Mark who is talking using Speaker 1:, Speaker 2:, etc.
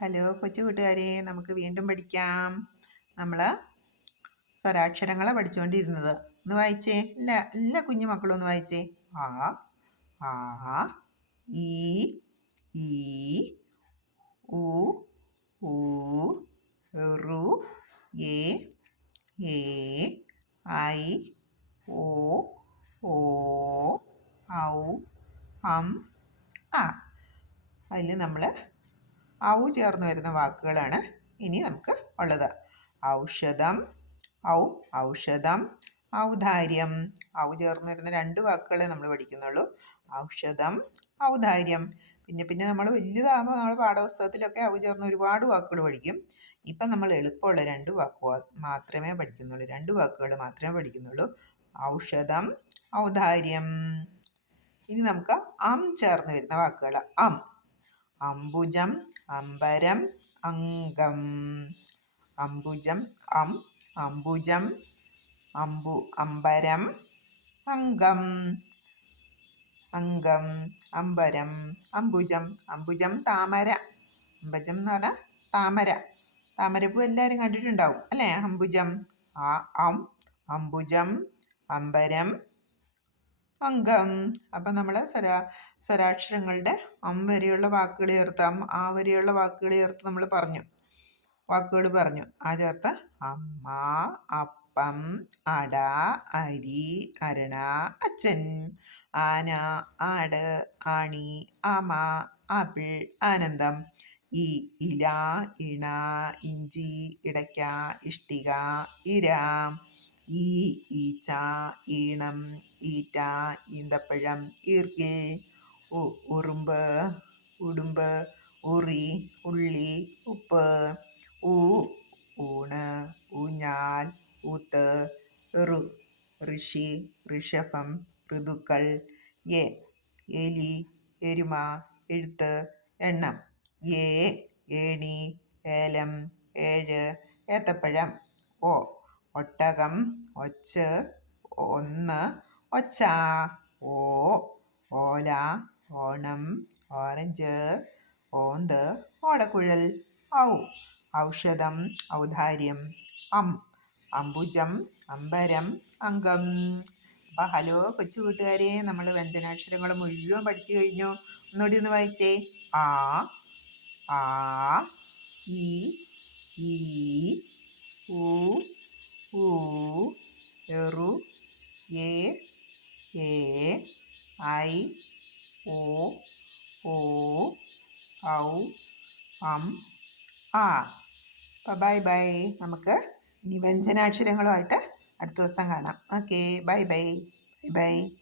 Speaker 1: Hello കൊച്ചു കൂട്ടുകാരെ നമുക്ക് വീണ്ടും പഠിക്കാം. നമ്മൾ സ്വരാക്ഷരങ്ങളെ പഠിച്ചുകൊണ്ടിരുന്നത് ഒന്ന് വായിച്ചേ. ഇല്ല എല്ലാ കുഞ്ഞു മക്കളും ഒന്ന് വായിച്ചേ. ആ ആ ഈ ഈ ഉ ഉ റു എ ഏ ഐ ഓ ഓ ഔ അം ആ അതിൽ നമ്മൾ ഔ ചേർന്ന് വരുന്ന വാക്കുകളാണ് ഇനി നമുക്ക് ഉള്ളത്. ഔഷധം ഔ ഔഷധം ഔദാര്യം. ഔ ചേർന്ന് വരുന്ന രണ്ട് വാക്കുകളെ നമ്മൾ പഠിക്കുന്നുള്ളൂ. ഔഷധം ഔദാര്യം. പിന്നെ പിന്നെ നമ്മൾ വലുതാകുമ്പോൾ നമ്മൾ പാഠപുസ്തകത്തിലൊക്കെ ഔ ചേർന്ന് ഒരുപാട് വാക്കുകൾ പഠിക്കും. ഇപ്പം നമ്മൾ എളുപ്പമുള്ള രണ്ട് വാക്ക് മാത്രമേ പഠിക്കുന്നുള്ളൂ. രണ്ട് വാക്കുകൾ മാത്രമേ പഠിക്കുന്നുള്ളൂ. ഔഷധം ഔദാര്യം. ഇനി നമുക്ക് അം ചേർന്ന് വരുന്ന വാക്കുകൾ. അം. അംബുജം അംബരം അംഗം. അംബുജം അം അംബുജം അംബു അംബരം അംഗം. അംഗം അംബരം അംബുജം അംബുജം താമര. അംബുജം എന്ന് പറഞ്ഞാൽ താമര. താമരപ്പൂ എല്ലാവരും കണ്ടിട്ടുണ്ടാവും അല്ലേ? അംബുജം ആ അം അംബുജം അമ്പരം അംഗം. അപ്പം നമ്മൾ സ്വരാ സ്വരാക്ഷരങ്ങളുടെ അം വരെയുള്ള വാക്കുകൾ ചേർത്ത് അം ആ വരെയുള്ള വാക്കുകൾ ചേർത്ത് നമ്മൾ പറഞ്ഞു. വാക്കുകൾ പറഞ്ഞു. ആ ചേർത്ത് അമ്മ അപ്പം അട അരി അരണ അച്ഛൻ ആന ആട് ആണി ആമ ആപ്പിൾ ആനന്ദം ഈ ഇല ഇണ ഇഞ്ചി ഇടയ്ക്ക ഇഷ്ടിക ഇര ഈ ഈച്ച ഈണം ഈറ്റ ഈന്തപ്പഴം ഈർക്കെ ഉറുമ്പ് ഉടുമ്പ് ഉറി ഉള്ളി ഉപ്പ് ഊ ഊണ് ഊഞ്ഞാൽ ഊത്ത് ഋ ഋഷി ഋഷഭം ഋതുക്കൾ എ എലി എരുമ എഴുത്ത് എണ്ണം ഏ ഏണി ഏലം ഏഴ് ഏത്തപ്പഴം ഓ ഒട്ടകം ഒച്ച് ഒന്ന് ഒച്ച. ഓ ഓല ഓണം ഓറഞ്ച് ഓന്ത് ഓടക്കുഴൽ. ഔ ഔഷധം ഔദാര്യം അം അംബുജം അമ്പരം അംഗം. അപ്പം ഹലോ കൊച്ചു കൂട്ടുകാരെ നമ്മൾ വ്യഞ്ജനാക്ഷരങ്ങൾ മുഴുവൻ പഠിച്ചു കഴിഞ്ഞു. ഒന്നുകൂടി ഒന്ന് വായിച്ചേ. ആ ആ ഈ ഈ ഊ ഊ ഋ എ എ ഐ ഓ ഓ ഔ അം ആ. Bye bye. നമുക്ക് ഇനി വ്യഞ്ജനാക്ഷരങ്ങളുമായിട്ട് അടുത്ത ദിവസം കാണാം. Okay bye bye. Bye bye.